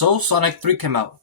So Sonic 3 came out.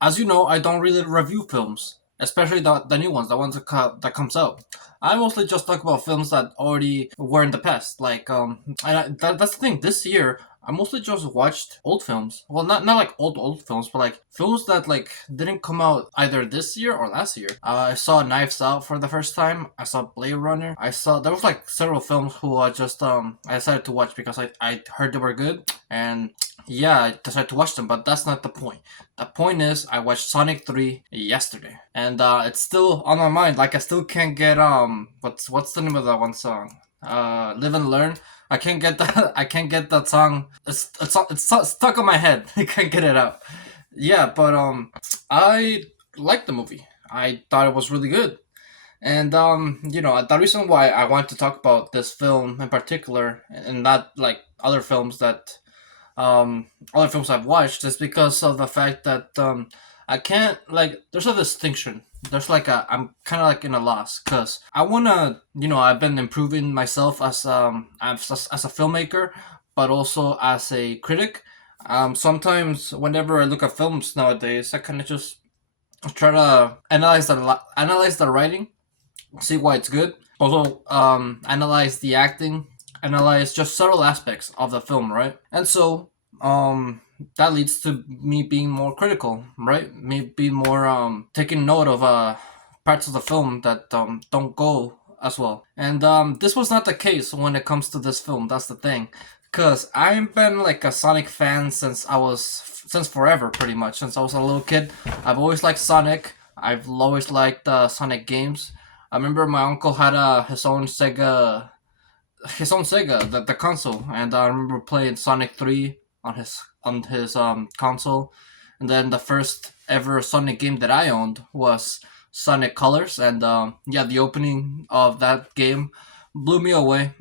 As you know, I don't really review films, especially the new ones, the ones that comes out. I mostly just talk about films that already were in the past. That's the thing. This year, I mostly just watched old films. Well, not like old films, but like films that like didn't come out either this year or last year. I saw Knives Out for the first time. I saw Blade Runner. I saw there was like several films who I decided to watch because I heard they were good, and yeah, I decided to watch them. But that's not the point. The point is, I watched Sonic 3 yesterday, and it's still on my mind. Like I still can't get what's the name of that one song? Live and Learn. I can't get that. I can't get that song. It's stuck on my head. I can't get it out. Yeah, but I liked the movie. I thought it was really good. And the reason why I want to talk about this film in particular, and not like other films I've watched, is because of the fact that I can't like. There's a distinction. I'm kind of like in a loss because I wanna, I've been improving myself as a filmmaker, but also as a critic. Sometimes whenever I look at films nowadays, I kind of just try to analyze the writing, see why it's good. Also, analyze the acting, analyze just subtle aspects of the film, right? And so, that leads to me being more critical, right? Me being more taking note of parts of the film that don't go as well. And this was not the case when it comes to this film. That's the thing, because I've been like a Sonic fan since forever, pretty much since I was a little kid. I've always liked Sonic. I've always liked Sonic games. I remember my uncle had his own Sega, the console, and I remember playing Sonic 3 on his console, and then the first ever Sonic game that I owned was Sonic Colors, and yeah, the opening of that game blew me away,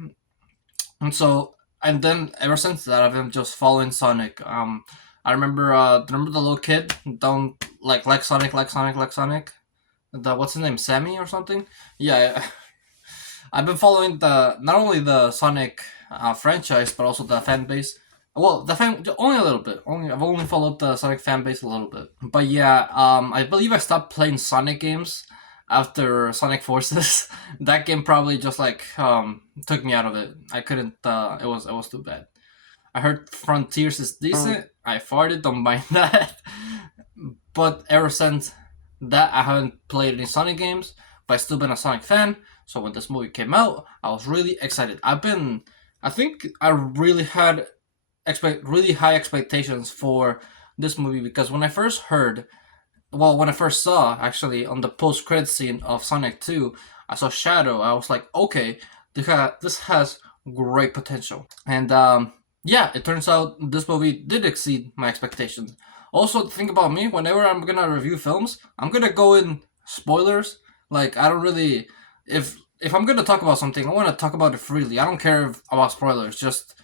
and then ever since that I've been just following Sonic. I remember the little kid don't like Sonic, like Sonic. The what's his name, Sammy or something? Yeah, I've been following the not only the Sonic franchise but also the fan base. Well, the fan only a little bit. I've only followed the Sonic fan base a little bit. But yeah, I believe I stopped playing Sonic games after Sonic Forces. That game probably just took me out of it. I couldn't. It was too bad. I heard Frontiers is decent. I farted. Don't mind that. But ever since that, I haven't played any Sonic games. But I've still been a Sonic fan. So when this movie came out, I was really excited. I think I really had really high expectations for this movie because when I first saw actually on the post credit scene of Sonic 2, I saw Shadow. I was like, okay, this has great potential. And yeah, it turns out this movie did exceed my expectations. Also, think about me, whenever I'm gonna review films, I'm gonna go in spoilers. Like, I don't really. If I'm gonna talk about something, I wanna talk about it freely. I don't care about spoilers. Just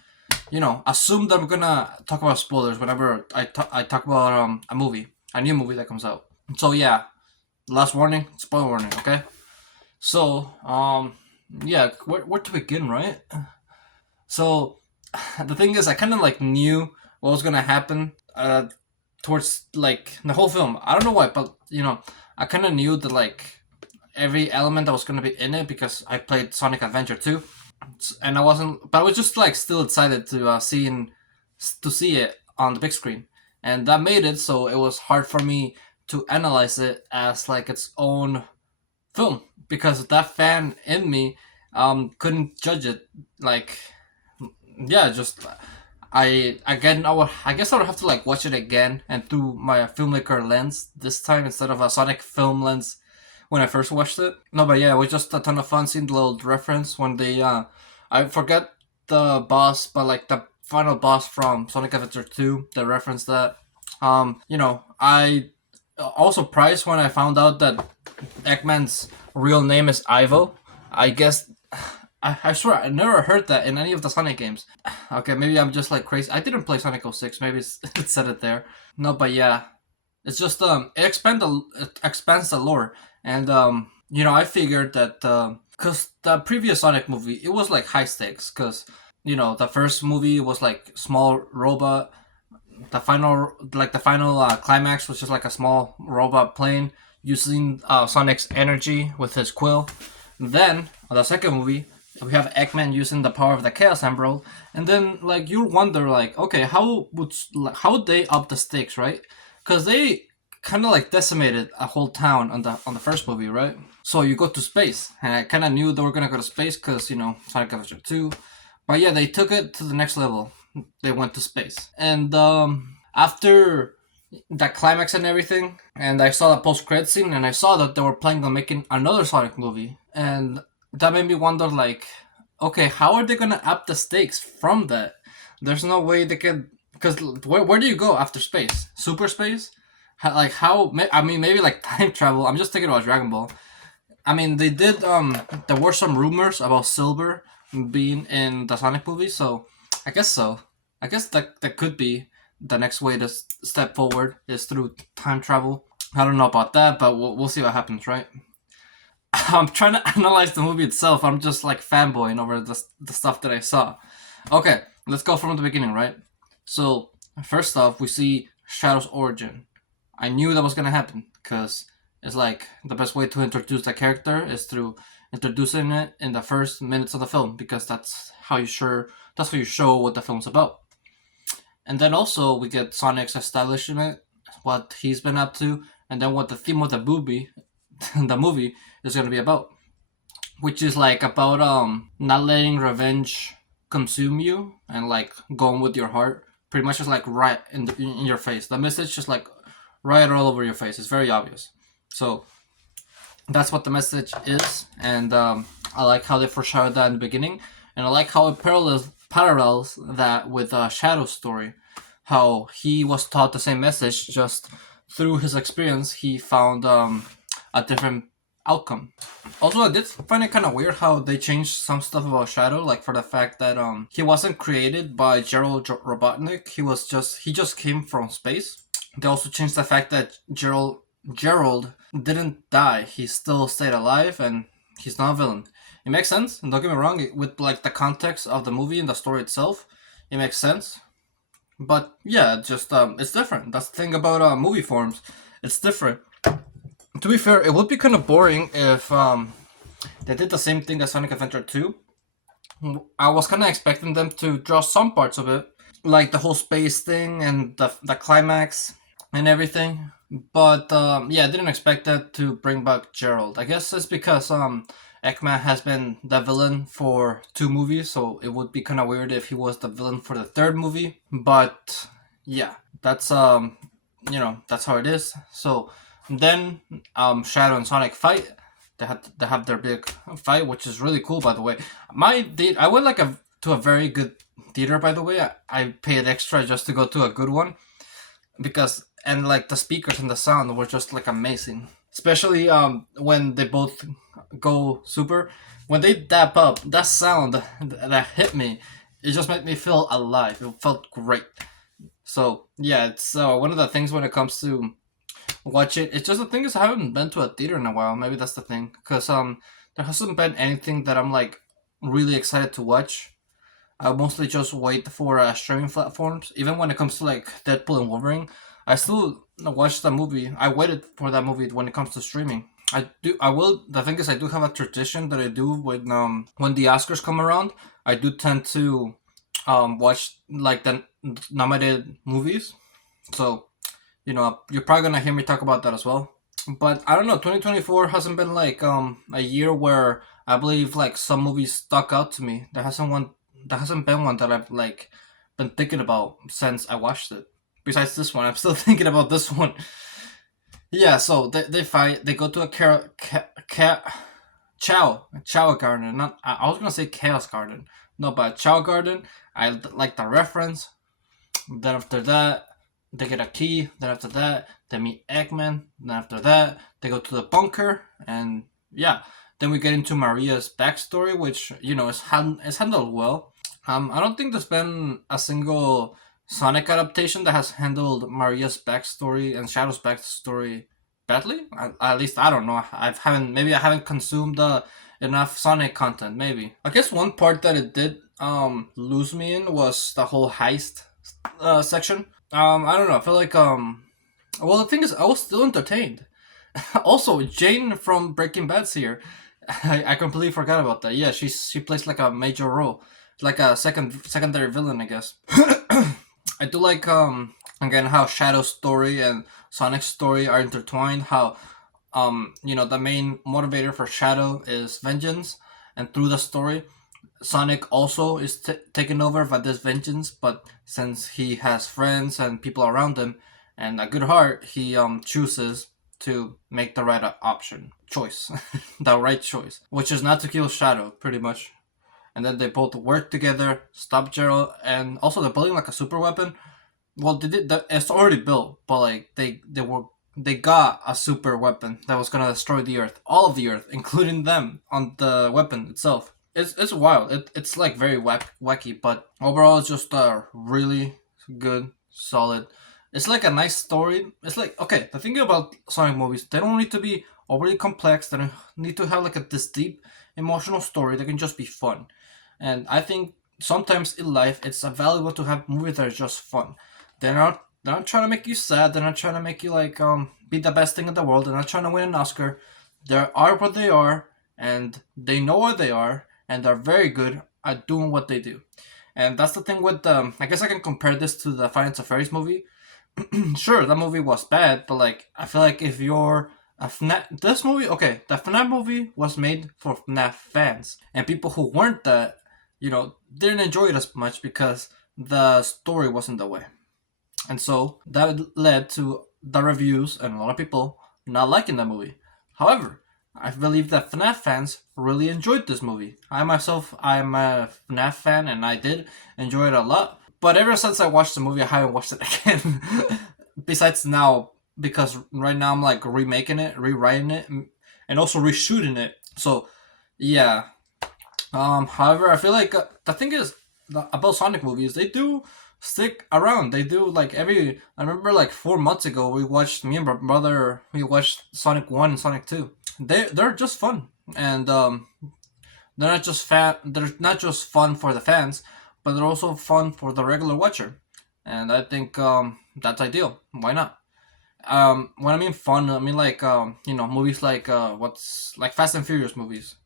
assume that I'm gonna talk about spoilers whenever I talk about a new movie that comes out. So yeah, last warning, spoiler warning. Okay. So yeah, where to begin, right? So the thing is, I kind of like knew what was gonna happen towards like the whole film. I don't know why, but I kind of knew that like every element that was gonna be in it because I played Sonic Adventure 2, and I was just like still excited to see it on the big screen, and that made it so it was hard for me to analyze it as like its own film because that fan in me couldn't judge it like yeah just I guess I would have to like watch it again and through my filmmaker lens this time instead of a Sonic film lens when I first watched it. No, but yeah, it was just a ton of fun seeing the little reference when they I forget the boss, but like the final boss from Sonic Adventure 2, they referenced that. I also surprised when I found out that Eggman's real name is Ivo. I guess I swear I never heard that in any of the Sonic games. Okay, maybe I'm just like crazy. I didn't play Sonic 06. Maybe it said it there. No, but yeah, it's just it expands the lore, and I figured that because the previous Sonic movie it was like high stakes because the first movie was like small robot the final climax was just like a small robot plane using Sonic's energy with his quill. Then the second movie, we have Eggman using the power of the Chaos Emerald, and then like you wonder like, okay, how would they up the stakes, right? Because they kind of like decimated a whole town on the first movie, right? So you go to space, and I kind of knew they were gonna go to space because Sonic Adventure 2. But yeah, they took it to the next level. They went to space, and after that climax and everything, and I saw the post credit scene, and I saw that they were planning on making another Sonic movie, and that made me wonder, like, okay, how are they gonna up the stakes from that? There's no way they can, because where do you go after space? Super space? Like how? I mean, maybe like time travel. I'm just thinking about Dragon Ball. I mean, they did. There were some rumors about Silver being in the Sonic movie, so I guess so. I guess that could be the next way to step forward is through time travel. I don't know about that, but we'll see what happens, right? I'm trying to analyze the movie itself. I'm just like fanboying over the stuff that I saw. Okay, let's go from the beginning, right? So first off, we see Shadow's origin. I knew that was gonna happen because it's like the best way to introduce the character is through introducing it in the first minutes of the film because that's how you show what the film's about. And then also we get Sonic's establishing it, what he's been up to, and then what the theme of the movie, the movie is gonna be about, which is like about not letting revenge consume you and like going with your heart. Pretty much just like right in your face. The message just like right all over your face. It's very obvious. So that's what the message is, and I like how they foreshadowed that in the beginning, and I like how it parallels that with Shadow's story, how he was taught the same message, just through his experience, he found a different outcome. Also, I did find it kind of weird how they changed some stuff about Shadow, like for the fact that he wasn't created by Gerald Robotnik. He just came from space. They also changed the fact that Gerald didn't die. He still stayed alive, and he's not a villain. It makes sense. Don't get me wrong. With like the context of the movie and the story itself, it makes sense. But yeah, just it's different. That's the thing about movie forms. It's different. To be fair, it would be kind of boring if they did the same thing as Sonic Adventure 2. I was kind of expecting them to draw some parts of it, like the whole space thing and the climax and everything. But yeah, I didn't expect that to bring back Gerald. I guess it's because Eggman has been the villain for 2 movies, so it would be kind of weird if he was the villain for the third movie. But yeah, that's that's how it is. So then Shadow and Sonic fight. They have their big fight, which is really cool, by the way. I went like to a very good theater, by the way. I paid extra just to go to a good one because and like the speakers and the sound were just like amazing. Especially when they both go super. When they dap up, that sound that hit me, it just made me feel alive. It felt great. So yeah, it's one of the things when it comes to watch it. It's just the thing is I haven't been to a theater in a while. Maybe that's the thing, because there hasn't been anything that I'm like really excited to watch. I mostly just wait for streaming platforms. Even when it comes to like Deadpool and Wolverine, I still watch the movie. I waited for that movie when it comes to streaming. I do. I will. The thing is, I do have a tradition that I do when the Oscars come around. I do tend to watch like the nominated movies. So you're probably gonna hear me talk about that as well. But I don't know. 2024 hasn't been like a year where I believe like some movies stuck out to me. There hasn't been one that I've like been thinking about since I watched it. Besides this one, I'm still thinking about this one. Yeah, so they fight. They go to a Chow Garden. Not I was gonna say Chaos Garden. No, but Chow Garden. I like the reference. Then after that, they get a key. Then after that, they meet Eggman. Then after that, they go to the bunker, and yeah. Then we get into Maria's backstory, which is handled well. I don't think there's been a single Sonic adaptation that has handled Maria's backstory and Shadow's backstory badly. At least I don't know. I haven't consumed enough Sonic content. Maybe I guess one part that it did lose me in was the whole heist section. I don't know. I feel like well, the thing is, I was still entertained. Also, Jane from Breaking Bad's here. I completely forgot about that. Yeah, she plays like a major role, like a secondary villain, I guess. I do like again how Shadow's story and Sonic's story are intertwined. How the main motivator for Shadow is vengeance, and through the story, Sonic also is taken over by this vengeance, but since he has friends and people around him and a good heart, he chooses to make the right option, choice, the right choice, which is not to kill Shadow, pretty much. And then they both work together, stop Gerald, and also they're building like a super weapon. Well, they did that. It's already built, but like they got a super weapon that was gonna destroy the Earth, all of the Earth, including them on the weapon itself. It's wild. It's like very wacky, but overall it's just really good, solid. It's like a nice story. It's like, okay, the thing about Sonic movies, they don't need to be overly complex. They don't need to have like this deep emotional story. They can just be fun, and I think sometimes in life it's valuable to have movies that are just fun. They're not trying to make you sad. They're not trying to make you like be the best thing in the world. They're not trying to win an Oscar. They are what they are, and they know what they are, and they're very good at doing what they do. And that's the thing with I guess I can compare this to the Finance of Fairies movie. Sure, that movie was bad, but like I feel like if you're a FNAF, this movie, okay, the FNAF movie was made for FNAF fans, and people who weren't that, didn't enjoy it as much because the story wasn't the way. And so that led to the reviews and a lot of people not liking the movie. However, I believe that FNAF fans really enjoyed this movie. I myself, I'm a FNAF fan and I did enjoy it a lot. But ever since I watched the movie, I haven't watched it again. Besides now, because right now I'm like remaking it, rewriting it, and also reshooting it. So, yeah. However, I feel like the thing is about Sonic movies, they do stick around. They do like every. I remember like 4 months ago, we watched me and my brother. We watched Sonic One and Sonic Two. They're just fun, and they're not just fan. They're not just fun for the fans, but they're also fun for the regular watcher. And I think that's ideal. Why not? When I mean fun, I mean like movies like what's like Fast and Furious movies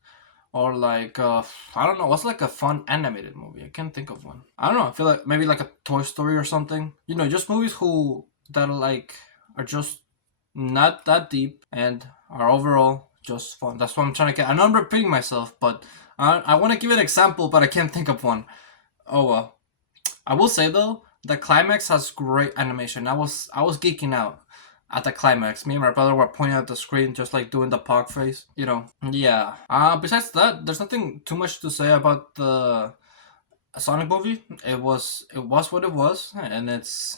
or like I don't know what's like a fun animated movie. I can't think of one. I don't know. I feel like maybe like a Toy Story or something. Just movies who that are just not that deep and are overall just fun. That's what I'm trying to get. I know I'm repeating myself, but I want to give an example, but I can't think of one. Oh well. I will say though, the climax has great animation. I was geeking out at the climax. Me and my brother were pointing at the screen, just like doing the pog face. Yeah. Besides that, there's nothing too much to say about the Sonic movie. It was what it was, and it's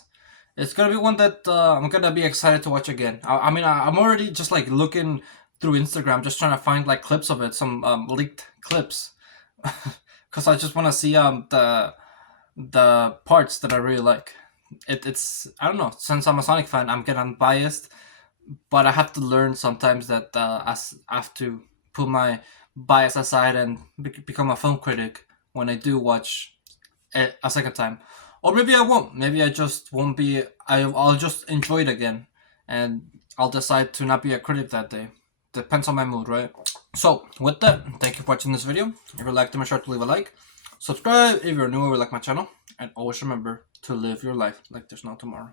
gonna be one that I'm gonna be excited to watch again. I mean, I'm already just like looking through Instagram, just trying to find like clips of it, some leaked clips, because I just want to see the parts that I really like. It's I don't know. Since I'm a Sonic fan, I'm getting unbiased, but I have to learn sometimes that I have to put my bias aside and become a film critic when I do watch it a second time. Or maybe I won't. Maybe I just won't be. I'll just enjoy it again, and I'll decide to not be a critic that day. Depends on my mood, right? So with that, thank you for watching this video. If you liked it, make sure to leave a like. Subscribe if you're new or like my channel, and always remember to live your life like there's no tomorrow.